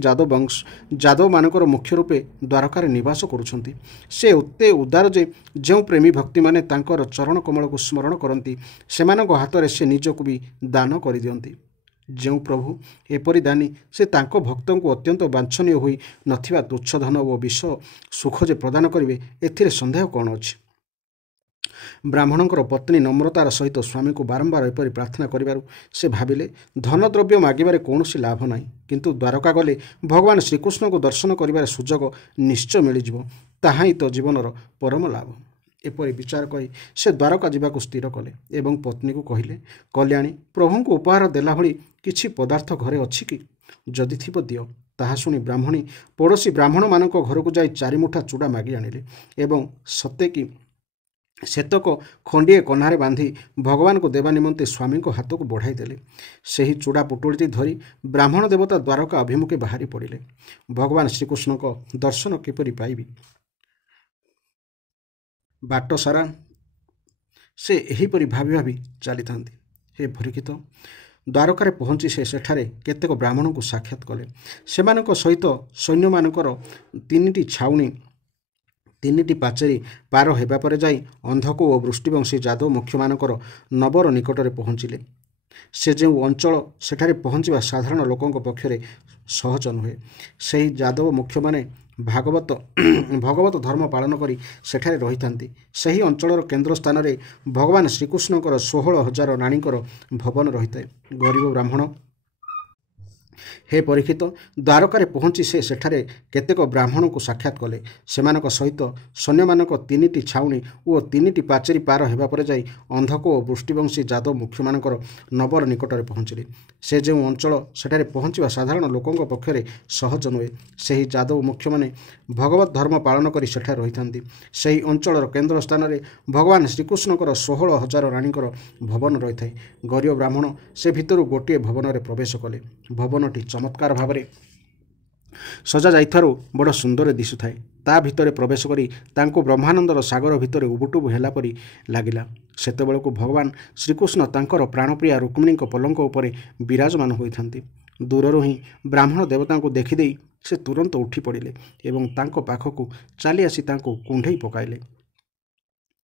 ଯାଦବମାନଙ୍କର ମୁଖ୍ୟ ରୂପେ ଦ୍ୱାରକାରେ ନିବାସ କରୁଛନ୍ତି। ସେ ଏତେ ଉଦାର ଯେ ଯେଉଁ ପ୍ରେମୀ ଭକ୍ତିମାନେ ତାଙ୍କର ଚରଣ କମଳକୁ ସ୍ମରଣ କରନ୍ତି ସେମାନଙ୍କ ହାତରେ ସେ ନିଜକୁ ବି ଦାନ କରିଦିଅନ୍ତି। ଯେଉଁ ପ୍ରଭୁ ଏପରି ଦାନୀ, ସେ ତାଙ୍କ ଭକ୍ତଙ୍କୁ ଅତ୍ୟନ୍ତ ବାଞ୍ଛନୀୟ ହୋଇ ନଥିବା ତୁଚ୍ଛ ଧନ ଓ ବିଷ ସୁଖ ଯେ ପ୍ରଦାନ କରିବେ ଏଥିରେ ସନ୍ଦେହ କ'ଣ ଅଛି। ବ୍ରାହ୍ମଣଙ୍କର ପତ୍ନୀ ନମ୍ରତାର ସହିତ ସ୍ୱାମୀଙ୍କୁ ବାରମ୍ବାର ଏପରି ପ୍ରାର୍ଥନା କରିବାରୁ ସେ ଭାବିଲେ, ଧନଦ୍ରବ୍ୟ ମାଗିବାରେ କୌଣସି ଲାଭ ନାହିଁ, କିନ୍ତୁ ଦ୍ୱାରକା ଗଲେ ଭଗବାନ ଶ୍ରୀକୃଷ୍ଣଙ୍କୁ ଦର୍ଶନ କରିବାର ସୁଯୋଗ ନିଶ୍ଚୟ ମିଳିଯିବ। ତାହା ହିଁ ତ ଜୀବନର ପରମ ଲାଭ। ଏପରି ବିଚାର କରି ସେ ଦ୍ୱାରକା ଯିବାକୁ ସ୍ଥିର କଲେ ଏବଂ ପତ୍ନୀକୁ କହିଲେ, କଲ୍ୟାଣୀ, ପ୍ରଭୁଙ୍କୁ ଉପହାର ଦେଲା ଭଳି କିଛି ପଦାର୍ଥ ଘରେ ଅଛି କି? ଯଦି ଥିବ ଦିଅ। ତାହା ଶୁଣି ବ୍ରାହ୍ମଣୀ ପଡ଼ୋଶୀ ବ୍ରାହ୍ମଣମାନଙ୍କ ଘରକୁ ଯାଇ 4 ମୁଠା ଚୂଡ଼ା ମାଗି ଆଣିଲେ ଏବଂ ସତେ କି ସେତକ ଖଣ୍ଡିଏ କହ୍ନାରେ ବାନ୍ଧି ଭଗବାନଙ୍କୁ ଦେବା ନିମନ୍ତେ ସ୍ୱାମୀଙ୍କ ହାତକୁ ବଢ଼ାଇ ଦେଲେ। ସେହି ଚୂଡ଼ା ପୁଟୁଳିଟି ଧରି ବ୍ରାହ୍ମଣ ଦେବତା ଦ୍ୱାରକା ଅଭିମୁଖେ ବାହାରି ପଡ଼ିଲେ। ଭଗବାନ ଶ୍ରୀକୃଷ୍ଣଙ୍କ ଦର୍ଶନ କିପରି ପାଇବି? ବାଟ ସାରା ସେ ଏହିପରି ଭାବି ଭାବି ଚାଲିଥାନ୍ତି। ହେ ପରୀକ୍ଷିତ, ଦ୍ୱାରକାରେ ପହଞ୍ଚି ସେ ସେଠାରେ କେତେକ ବ୍ରାହ୍ମଣଙ୍କୁ ସାକ୍ଷାତ କଲେ। ସେମାନଙ୍କ ସହିତ ସୈନ୍ୟମାନଙ୍କର 3ଟି ଛାଉଣୀ 3ଟି ପାଚେରୀ ପାର ହେବା ପରେ ଯାଇ ଅନ୍ଧକ ଓ ବୃଷ୍ଟିବଂଶୀ ଯାଦବ ମୁଖ୍ୟମାନଙ୍କର ନବର ନିକଟରେ ପହଞ୍ଚିଲେ। ସେ ଯେଉଁ ଅଞ୍ଚଳ, ସେଠାରେ ପହଞ୍ଚିବା ସାଧାରଣ ଲୋକଙ୍କ ପକ୍ଷରେ ସହଜ ନୁହେଁ। ସେହି ଯାଦବ ମୁଖ୍ୟମାନେ ଭଗବତ ଧର୍ମ ପାଳନ କରି ସେଠାରେ ରହିଥାନ୍ତି। ସେହି ଅଞ୍ଚଳର କେନ୍ଦ୍ର ସ୍ଥାନରେ ଭଗବାନ ଶ୍ରୀକୃଷ୍ଣଙ୍କର 16,000 ରାଣୀଙ୍କର ଭବନ ରହିଥାଏ। ଗରିବ ବ୍ରାହ୍ମଣ, ହେ ପରୀକ୍ଷିତ, ଦ୍ୱାରକାରେ ପହଞ୍ଚି ସେ ସେଠାରେ କେତେକ ବ୍ରାହ୍ମଣଙ୍କୁ ସାକ୍ଷାତ କଲେ। ସେମାନଙ୍କ ସହିତ ସୈନ୍ୟମାନଙ୍କ 3ଟି ଛାଉଣୀ ଓ 3ଟି ପାଚେରୀ ପାର ହେବା ପରେ ଯାଇ ଅନ୍ଧକ ଓ ବୃଷ୍ଟିବଂଶୀ ଯାଦବ ମୁଖ୍ୟମାନଙ୍କର ନବର ନିକଟରେ ପହଞ୍ଚିଲେ। ସେ ଯେଉଁ ଅଞ୍ଚଳ, ସେଠାରେ ପହଞ୍ଚିବା ସାଧାରଣ ଲୋକଙ୍କ ପକ୍ଷରେ ସହଜ ନୁହେଁ। ସେହି ଯାଦବ ମୁଖ୍ୟମାନେ ଭଗବତ ଧର୍ମ ପାଳନ କରି ସେଠାରେ ରହିଥାନ୍ତି। ସେହି ଅଞ୍ଚଳର କେନ୍ଦ୍ର ସ୍ଥାନରେ ଭଗବାନ ଶ୍ରୀକୃଷ୍ଣଙ୍କର 16,000 ରାଣୀଙ୍କର ଭବନ ରହିଥାଏ। ଗରିବ ବ୍ରାହ୍ମଣ ସେ ଭିତରୁ ଗୋଟିଏ ଭବନରେ ପ୍ରବେଶ କଲେ। ଭବନଟି ଚମତ୍କାର ଭାବରେ ସଜା ଯାଇଥିବାରୁ ବଡ଼ ସୁନ୍ଦର ଦିଶୁଥାଏ। ତା ଭିତରେ ପ୍ରବେଶ କରି ତାଙ୍କୁ ବ୍ରହ୍ମାନନ୍ଦର ସାଗର ଭିତରେ ଉବୁଟୁବୁ ହେଲା ପରି ଲାଗିଲା। ସେତେବେଳକୁ ଭଗବାନ ଶ୍ରୀକୃଷ୍ଣ ତାଙ୍କର ପ୍ରାଣପ୍ରିୟା ରୁକ୍ମିଣୀଙ୍କ ପଲଙ୍କ ଉପରେ ବିରାଜମାନ ହୋଇଥାନ୍ତି। ଦୂରରୁ ହିଁ ବ୍ରାହ୍ମଣ ଦେବତାଙ୍କୁ ଦେଖିଦେଇ ସେ ତୁରନ୍ତ ଉଠି ପଡ଼ିଲେ ଏବଂ ତାଙ୍କ ପାଖକୁ ଚାଲି ଆସି ତାଙ୍କୁ କୁଣ୍ଢେଇ ପକାଇଲେ।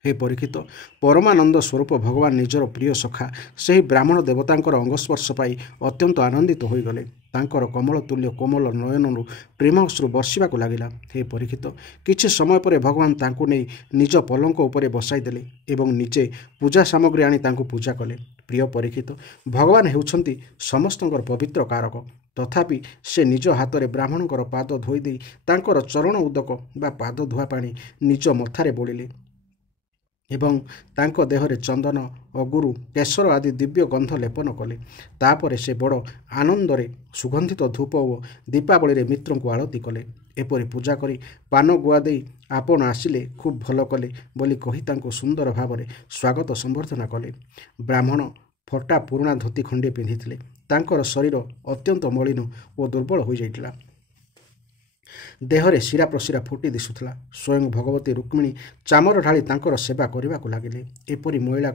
ହେ ପରୀକ୍ଷିତ, ପରମାନନ୍ଦ ସ୍ୱରୂପ ଭଗବାନ ନିଜର ପ୍ରିୟ ସଖା ସେହି ବ୍ରାହ୍ମଣ ଦେବତାଙ୍କର ଅଙ୍ଗସ୍ପର୍ଶ ପାଇ ଅତ୍ୟନ୍ତ ଆନନ୍ଦିତ ହୋଇଗଲେ। ତାଙ୍କର କମଳ ତୁଲ୍ୟ କୋମଳ ନୟନରୁ ପ୍ରେମ ଅଶ୍ରୁ ବର୍ଷିବାକୁ ଲାଗିଲା। ହେ ପରୀକ୍ଷିତ, କିଛି ସମୟ ପରେ ଭଗବାନ ତାଙ୍କୁ ନେଇ ନିଜ ପଲଙ୍କ ଉପରେ ବସାଇ ଦେଲେ ଏବଂ ନିଜେ ପୂଜା ସାମଗ୍ରୀ ଆଣି ତାଙ୍କୁ ପୂଜା କଲେ। ପ୍ରିୟ ପରୀକ୍ଷିତ, ଭଗବାନ ହେଉଛନ୍ତି ସମସ୍ତଙ୍କର ପବିତ୍ର କାରକ। ତଥାପି ସେ ନିଜ ହାତରେ ବ୍ରାହ୍ମଣଙ୍କର ପାଦ ଧୋଇଦେଇ ତାଙ୍କର ଚରଣ ଉଦକ ବା ପାଦ ଧୁଆ ପାଣି ନିଜ ମଥାରେ ବୋଳିଲେ ଏବଂ ତାଙ୍କ ଦେହରେ ଚନ୍ଦନ, ଅଗୁରୁ, କେଶର ଆଦି ଦିବ୍ୟ ଗନ୍ଧ ଲେପନ କଲେ। ତାପରେ ସେ ବଡ଼ ଆନନ୍ଦରେ ସୁଗନ୍ଧିତ ଧୂପ ଓ ଦୀପାବଳିରେ ମିତ୍ରଙ୍କୁ ଆଳତୀ କଲେ। ଏପରି ପୂଜା କରି ପାନ ଗୁଆ ଦେଇ ଆପଣ ଆସିଲେ, ଖୁବ୍ ଭଲ କଲେ ବୋଲି କହି ତାଙ୍କୁ ସୁନ୍ଦର ଭାବରେ ସ୍ୱାଗତ ସମ୍ବର୍ଦ୍ଧନା କଲେ। ବ୍ରାହ୍ମଣ ଫଟା ପୁରୁଣା ଧୋତି ଖଣ୍ଡିଏ ପିନ୍ଧିଥିଲେ। ତାଙ୍କର ଶରୀର ଅତ୍ୟନ୍ତ ମଳିନ ଓ ଦୁର୍ବଳ ହୋଇଯାଇଥିଲା। ଦେହରେ ଶିରା ପ୍ରଶିରା ଫୁଟି ଦିଶୁଥିଲା। ସ୍ୱୟଂ ଭଗବତୀ ରୁକ୍ମିଣୀ ଚାମର ଢାଳି ତାଙ୍କର ସେବା କରିବାକୁ ଲାଗିଲେ। ଏପରି ମହିଳା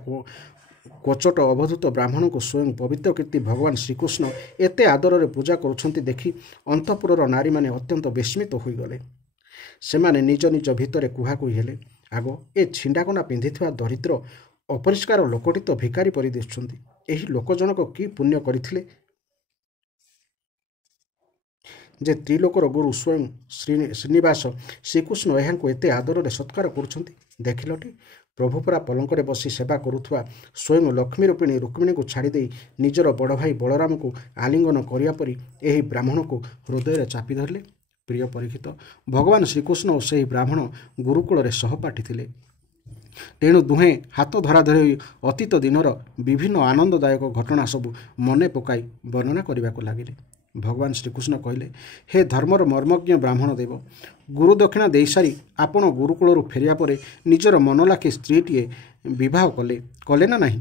କୋଚଟ ଅବଧୂତ ବ୍ରାହ୍ମଣଙ୍କୁ ସ୍ୱୟଂ ପବିତ୍ର କୀର୍ତ୍ତି ଭଗବାନ ଶ୍ରୀକୃଷ୍ଣ ଏତେ ଆଦରରେ ପୂଜା କରୁଛନ୍ତି ଦେଖି ଅନ୍ତଃପୁରର ନାରୀମାନେ ଅତ୍ୟନ୍ତ ବିସ୍ମିତ ହୋଇଗଲେ। ସେମାନେ ନିଜ ନିଜ ଭିତରେ କୁହାକୁହି ହେଲେ, ଆଗ ଏ ଛିଣ୍ଡାକନା ପିନ୍ଧିଥିବା ଦରିଦ୍ର ଅପରିଷ୍କାର ଲୋକଟି ତ ଭିକାରୀ ପରି ଦିଶୁଛନ୍ତି। ଏହି ଲୋକ ଜଣକ କି ପୁଣ୍ୟ କରିଥିଲେ ଯେ ତ୍ରିଲୋକର ଗୁରୁ ସ୍ୱୟଂ ଶ୍ରୀନିବାସ ଶ୍ରୀକୃଷ୍ଣ ଏହାଙ୍କୁ ଏତେ ଆଦରରେ ସତ୍କାର କରୁଛନ୍ତି। ଦେଖିଲଟି, ପ୍ରଭୁ ପରା ପଲଙ୍କରେ ବସି ସେବା କରୁଥିବା ସ୍ୱୟଂ ଲକ୍ଷ୍ମୀ ରୂପିଣୀ ରୁକ୍ମିଣୀଙ୍କୁ ଛାଡ଼ିଦେଇ ନିଜର ବଡ଼ ଭାଇ ବଳରାମଙ୍କୁ ଆଲିଙ୍ଗନ କରିବା ପରି ଏହି ବ୍ରାହ୍ମଣକୁ ହୃଦୟରେ ଚାପି ଧରିଲେ। ପ୍ରିୟ ପରୀକ୍ଷିତ, ଭଗବାନ ଶ୍ରୀକୃଷ୍ଣ ଓ ସେହି ବ୍ରାହ୍ମଣ ଗୁରୁକୁଳରେ ସହପାଠୀ ଥିଲେ। ତେଣୁ ଦୁହେଁ ହାତ ଧରାଧରି ହୋଇ ଅତୀତ ଦିନର ବିଭିନ୍ନ ଆନନ୍ଦଦାୟକ ଘଟଣା ସବୁ ମନେ ପକାଇ ବର୍ଣ୍ଣନା କରିବାକୁ ଲାଗିଲେ। ଭଗବାନ ଶ୍ରୀକୃଷ୍ଣ କହିଲେ, ହେ ଧର୍ମର ମର୍ମଜ୍ଞ ବ୍ରାହ୍ମଣ ଦେବ, ଗୁରୁ ଦକ୍ଷିଣା ଦେଇସାରି ଆପଣ ଗୁରୁକୁଳରୁ ଫେରିବା ପରେ ନିଜର ମନଲାଖି ସ୍ତ୍ରୀଟିଏ ବିବାହ କଲେ ନା ନାହିଁ?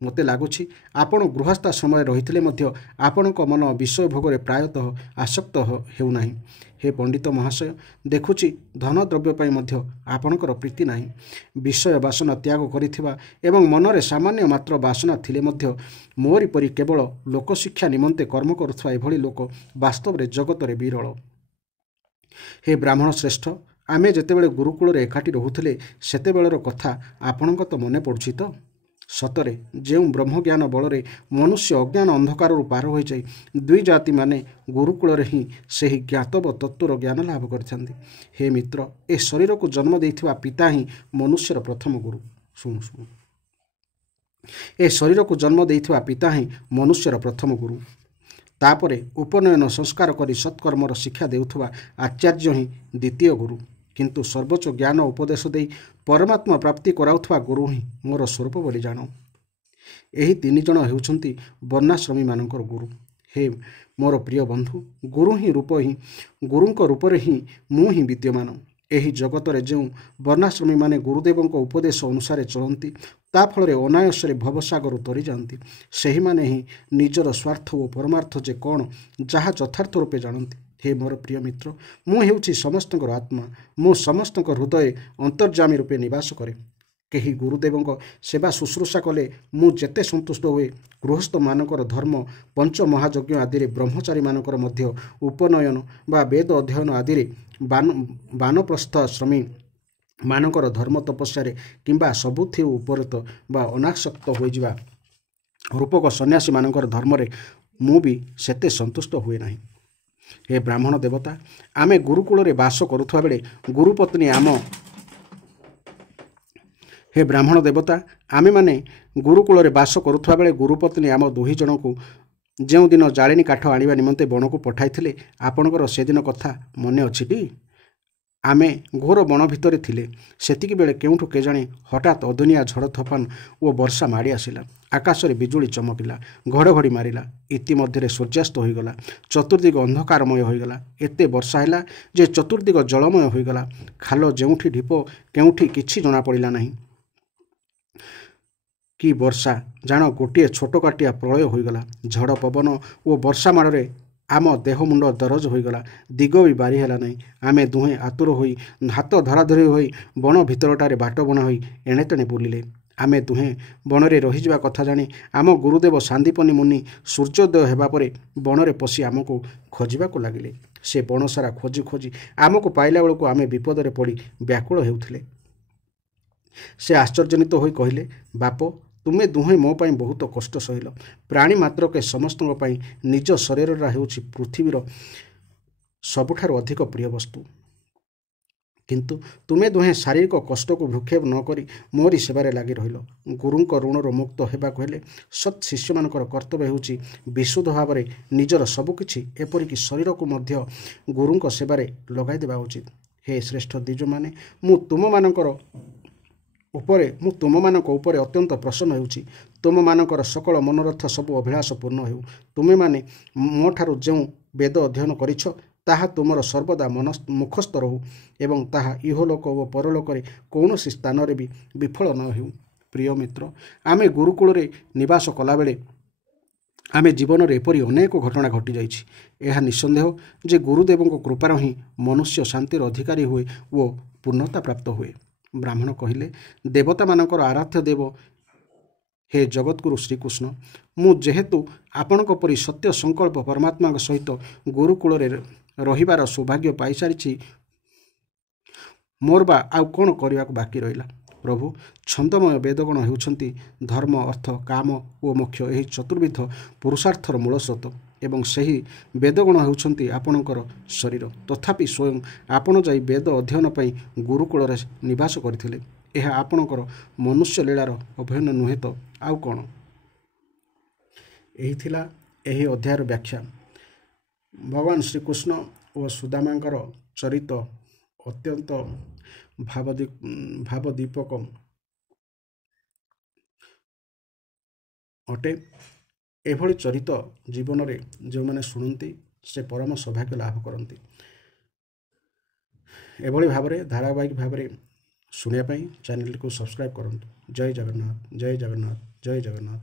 ମୋତେ ଲାଗୁଛି ଆପଣ ଗୃହସ୍ଥ ସମୟରେ ରହିଥିଲେ ମଧ୍ୟ ଆପଣଙ୍କ ମନ ବିଷୟ ଭୋଗରେ ପ୍ରାୟତଃ ଆସକ୍ତ ହେଉନାହିଁ। ହେ ପଣ୍ଡିତ ମହାଶୟ, ଦେଖୁଛି ଧନଦ୍ରବ୍ୟ ପାଇଁ ମଧ୍ୟ ଆପଣଙ୍କର ପ୍ରୀତି ନାହିଁ। ବିଷୟ ବାସନା ତ୍ୟାଗ କରିଥିବା ଏବଂ ମନରେ ସାମାନ୍ୟ ମାତ୍ର ବାସନା ଥିଲେ ମଧ୍ୟ ମୋରି ପରି କେବଳ ଲୋକଶିକ୍ଷା ନିମନ୍ତେ କର୍ମ କରୁଥିବା ଏଭଳି ଲୋକ ବାସ୍ତବରେ ଜଗତରେ ବିରଳ। ହେ ବ୍ରାହ୍ମଣ ଶ୍ରେଷ୍ଠ, ଆମେ ଯେତେବେଳେ ଗୁରୁକୁଳରେ ଏକାଠି ରହୁଥିଲେ ସେତେବେଳର କଥା ଆପଣଙ୍କ ତ ମନେ ପଡ଼ୁଛି ତ? ସତରେ ଯେଉଁ ବ୍ରହ୍ମଜ୍ଞାନ ବଳରେ ମନୁଷ୍ୟ ଅଜ୍ଞାନ ଅନ୍ଧକାରରୁ ପାର ହୋଇଯାଇ ଦୁଇ ଜାତିମାନେ ଗୁରୁକୁଳରେ ହିଁ ସେହି ଜ୍ଞାତବ ତତ୍ତ୍ୱର ଜ୍ଞାନ ଲାଭ କରିଥାନ୍ତି। ହେ ମିତ୍ର, ଏ ଶରୀରକୁ ଜନ୍ମ ଦେଇଥିବା ପିତା ହିଁ ମନୁଷ୍ୟର ପ୍ରଥମ ଗୁରୁ। ଶୁଣୁ ଏ ଶରୀରକୁ ଜନ୍ମ ଦେଇଥିବା ପିତା ହିଁ ମନୁଷ୍ୟର ପ୍ରଥମ ଗୁରୁ। ତାପରେ ଉପନୟନ ସଂସ୍କାର କରି ସତ୍କର୍ମର ଶିକ୍ଷା ଦେଉଥିବା ଆଚାର୍ଯ୍ୟ ହିଁ ଦ୍ୱିତୀୟ ଗୁରୁ। କିନ୍ତୁ ସର୍ବୋଚ୍ଚ ଜ୍ଞାନ ଉପଦେଶ ଦେଇ ପରମାତ୍ମା ପ୍ରାପ୍ତି କରାଉଥିବା ଗୁରୁ ହିଁ ମୋର ସ୍ୱରୂପ ବୋଲି ଜାଣ। ଏହି 3 ଜଣ ହେଉଛନ୍ତି ବର୍ଣ୍ଣାଶ୍ରମୀମାନଙ୍କର ଗୁରୁ। ହେ ମୋର ପ୍ରିୟ ବନ୍ଧୁ, ଗୁରୁଙ୍କ ରୂପରେ ହିଁ ମୁଁ ହିଁ ବିଦ୍ୟମାନ। ଏହି ଜଗତରେ ଯେଉଁ ବର୍ଣ୍ଣାଶ୍ରମୀମାନେ ଗୁରୁଦେବଙ୍କ ଉପଦେଶ ଅନୁସାରେ ଚଳନ୍ତି ତା ଫଳରେ ଅନାୟାସରେ ଭବସାଗରୁ ତରିଯାଆନ୍ତି। ସେହିମାନେ ହିଁ ନିଜର ସ୍ୱାର୍ଥ ଓ ପରମାର୍ଥ ଯେ କ'ଣ ଯାହା ଯଥାର୍ଥ ରୂପେ ଜାଣନ୍ତି। ହେ ମୋର ପ୍ରିୟ ମିତ୍ର, ମୁଁ ହେଉଛି ସମସ୍ତଙ୍କର ଆତ୍ମା। ମୁଁ ସମସ୍ତଙ୍କ ହୃଦୟ ଅନ୍ତର୍ଯାମୀ ରୂପେ ନିବାସ କରେ। କେହି ଗୁରୁଦେବଙ୍କ ସେବା ଶୁଶ୍ରୂଷା କଲେ ମୁଁ ଯେତେ ସନ୍ତୁଷ୍ଟ ହୁଏ, ଗୃହସ୍ଥମାନଙ୍କର ଧର୍ମ ପଞ୍ଚମହାଯଜ୍ଞ ଆଦିରେ, ବ୍ରହ୍ମଚାରୀମାନଙ୍କର ମଧ୍ୟ ଉପନୟନ ବା ବେଦ ଅଧ୍ୟୟନ ଆଦିରେ, ବାନପ୍ରସ୍ଥାଶ୍ରମୀ ମାନଙ୍କର ଧର୍ମ ତପସ୍ୟାରେ କିମ୍ବା ସବୁଥିରୁ ଉପରତ ବା ଅନାସକ୍ତ ହୋଇଯିବା ରୂପକ ସନ୍ନ୍ୟାସୀମାନଙ୍କର ଧର୍ମରେ ମୁଁ ବି ସେତେ ସନ୍ତୁଷ୍ଟ ହୁଏ ନାହିଁ। ହେ ବ୍ରାହ୍ମଣ ଦେବତା, ଆମେ ଗୁରୁକୁଳରେ ବାସ କରୁଥିବା ବେଳେ ଗୁରୁପତ୍ନୀ ଆମ ହେ ବ୍ରାହ୍ମଣ ଦେବତା, ଆମେମାନେ ଗୁରୁକୁଳରେ ବାସ କରୁଥିବା ବେଳେ ଗୁରୁପତ୍ନୀ ଆମ ଦୁହିଁ ଜଣଙ୍କୁ ଯେଉଁଦିନ ଜାଳେଣୀ କାଠ ଆଣିବା ନିମନ୍ତେ ବଣକୁ ପଠାଇଥିଲେ, ଆପଣଙ୍କର ସେଦିନ କଥା ମନେ ଅଛିଟି? ଆମେ ଘୋର ବଣ ଭିତରେ ଥିଲେ। ସେତିକିବେଳେ କେଉଁଠୁ କେଜାଣି ହଠାତ୍ ଅଦିନିଆ ଝଡ଼ ତୋଫାନ ଓ ବର୍ଷା ମାଡ଼ି ଆସିଲା। ଆକାଶରେ ବିଜୁଳି ଚମକିଲା, ଘଡ଼ଘଡ଼ି ମାରିଲା। ଇତିମଧ୍ୟରେ ସୂର୍ଯ୍ୟାସ୍ତ ହୋଇଗଲା। ଚତୁର୍ଦ୍ଦିଗ ଅନ୍ଧକାରମୟ ହୋଇଗଲା। ଏତେ ବର୍ଷା ହେଲା ଯେ ଚତୁର୍ଦ୍ଦିଗ ଜଳମୟ ହୋଇଗଲା। ଖାଲ ଯେଉଁଠି ଢିପ, କେଉଁଠି କିଛି ଜଣାପଡ଼ିଲା ନାହିଁ। କି ବର୍ଷା! ଜାଣ, ଗୋଟିଏ ଛୋଟକାଟିଆ ପ୍ରଳୟ ହୋଇଗଲା। ଝଡ଼ ପବନ ଓ ବର୍ଷା ମାଡ଼ରେ ଆମ ଦେହ ମୁଣ୍ଡ ଦରଜ ହୋଇଗଲା। ଦିଗ ବି ବାରି ହେଲା ନାହିଁ। ଆମେ ଦୁହେଁ ଆତୁର ହୋଇ, ହାତ ଧରାଧରି ହୋଇ ବଣ ଭିତରଟାରେ ବାଟ ବଣା ହୋଇ ଏଣେତେଣେ ବୁଲିଲେ। ଆମେ ଦୁହେଁ ବଣରେ ରହିଯିବା କଥା ଜାଣି ଆମ ଗୁରୁଦେବ ସାନ୍ଦୀପନୀ ମୁନି ସୂର୍ଯ୍ୟୋଦୟ ହେବା ପରେ ବଣରେ ପଶି ଆମକୁ ଖୋଜିବାକୁ ଲାଗିଲେ। ସେ ବଣ ସାରା ଖୋଜି ଖୋଜି ଆମକୁ ପାଇଲା ବେଳକୁ ଆମେ ବିପଦରେ ପଡ଼ି ବ୍ୟାକୁଳ ହେଉଥିଲେ। ସେ ଆଶ୍ଚର୍ଯ୍ୟାନ୍ୱିତ ହୋଇ କହିଲେ, ବାପ, ତୁମେ ଦୁହେଁ ମୋ ପାଇଁ ବହୁତ କଷ୍ଟ ସହିଲ। ପ୍ରାଣୀ ମାତ୍ରକେ ସମସ୍ତଙ୍କ ପାଇଁ ନିଜ ଶରୀରଟା ହେଉଛି ପୃଥିବୀର ସବୁଠାରୁ ଅଧିକ ପ୍ରିୟ ବସ୍ତୁ। କିନ୍ତୁ ତୁମେ ଦୁହେଁ ଶାରୀରିକ କଷ୍ଟକୁ ଭ୍ରୂକ୍ଷେପ ନ କରି ମୋରି ସେବାରେ ଲାଗି ରହିଲ। ଗୁରୁଙ୍କ ଋଣରୁ ମୁକ୍ତ ହେବାକୁ ହେଲେ ସତ୍ ଶିଷ୍ୟମାନଙ୍କର କର୍ତ୍ତବ୍ୟ ହେଉଛି ବିଶୁଦ୍ଧ ଭାବରେ ନିଜର ସବୁକିଛି, ଏପରିକି ଶରୀରକୁ ମଧ୍ୟ ଗୁରୁଙ୍କ ସେବାରେ ଲଗାଇ ଦେବା ଉଚିତ। ହେ ଶ୍ରେଷ୍ଠ ଦ୍ୱିଜମାନେ, ମୁଁ ତୁମମାନଙ୍କ ଉପରେ ଅତ୍ୟନ୍ତ ପ୍ରସନ୍ନ ହେଉଛି। ତୁମମାନଙ୍କର ସକଳ ମନୋରଥ ସବୁ ଅଭିଳାଷ ପୂର୍ଣ୍ଣ ହେଉ। ତୁମେମାନେ ମୋ ଠାରୁ ଯେଉଁ ବେଦ ଅଧ୍ୟୟନ କରିଛ ତାହା ତୁମର ସର୍ବଦା ମୁଖସ୍ଥ ରହୁ ଏବଂ ତାହା ଇହଲୋକ ଓ ପରଲୋକରେ କୌଣସି ସ୍ଥାନରେ ବି ବିଫଳ ନ ହେଉ। ପ୍ରିୟ ମିତ୍ର, ଆମେ ଗୁରୁକୁଳରେ ନିବାସ କଲାବେଳେ ଆମେ ଜୀବନରେ ଏପରି ଅନେକ ଘଟଣା ଘଟିଯାଇଛି। ଏହା ନିଃସନ୍ଦେହ ଯେ ଗୁରୁଦେବଙ୍କ କୃପାରୁ ହିଁ ମନୁଷ୍ୟ ଶାନ୍ତିର ଅଧିକାରୀ ହୁଏ ଓ ପୂର୍ଣ୍ଣତା ପ୍ରାପ୍ତ ହୁଏ। ବ୍ରାହ୍ମଣ କହିଲେ, ଦେବତାମାନଙ୍କର ଆରାଧ୍ୟ ଦେବ ହେ ଜଗଦ୍ଗୁରୁ ଶ୍ରୀକୃଷ୍ଣ, ମୁଁ ଯେହେତୁ ଆପଣଙ୍କ ପରି ସତ୍ୟ ସଂକଳ୍ପ ପରମାତ୍ମାଙ୍କ ସହିତ ଗୁରୁକୁଳରେ ରହିବାର ସୌଭାଗ୍ୟ ପାଇସାରିଛି, ମୋର ବା ଆଉ କ'ଣ କରିବାକୁ ବାକି ରହିଲା? ପ୍ରଭୁ, ଛନ୍ଦମୟ ବେଦଗଣ ହେଉଛନ୍ତି ଧର୍ମ, ଅର୍ଥ, କାମ ଓ ମୋକ୍ଷ, ଏହି ଚତୁର୍ବିଧ ପୁରୁଷାର୍ଥର ମୂଳ ସ୍ରୋତ ଏବଂ ସେହି ବେଦଗଣ ହେଉଛନ୍ତି ଆପଣଙ୍କର ଶରୀର। ତଥାପି ସ୍ୱୟଂ ଆପଣ ଯାଇ ବେଦ ଅଧ୍ୟୟନ ପାଇଁ ଗୁରୁକୁଳରେ ନିବାସ କରିଥିଲେ। ଏହା ଆପଣଙ୍କର ମନୁଷ୍ୟ ଲୀଳାର ଅଭୟନ ନୁହେଁ ତ ଆଉ କ'ଣ? ଏହି ଥିଲା ଏହି ଅଧ୍ୟାୟର ବ୍ୟାଖ୍ୟା। ଭଗବାନ ଶ୍ରୀକୃଷ୍ଣ ଓ ସୁଦାମାଙ୍କର ଚରିତ ଅତ୍ୟନ୍ତ ଭାବଦୀପକ ଅଟେ। ଏଭଳି ଚରିତ ଜୀବନରେ ଯେଉଁମାନେ ଶୁଣନ୍ତି ସେ ପରମ ସୌଭାଗ୍ୟ ଲାଭ କରନ୍ତି। ଏଭଳି ଭାବରେ ଧାରାବାହିକ ଭାବରେ ଶୁଣିବା ପାଇଁ ଚ୍ୟାନେଲଟିକୁ ସବସ୍କ୍ରାଇବ୍ କରନ୍ତୁ। ଜୟ ଜଗନ୍ନାଥ, ଜୟ ଜଗନ୍ନାଥ, ଜୟ ଜଗନ୍ନାଥ।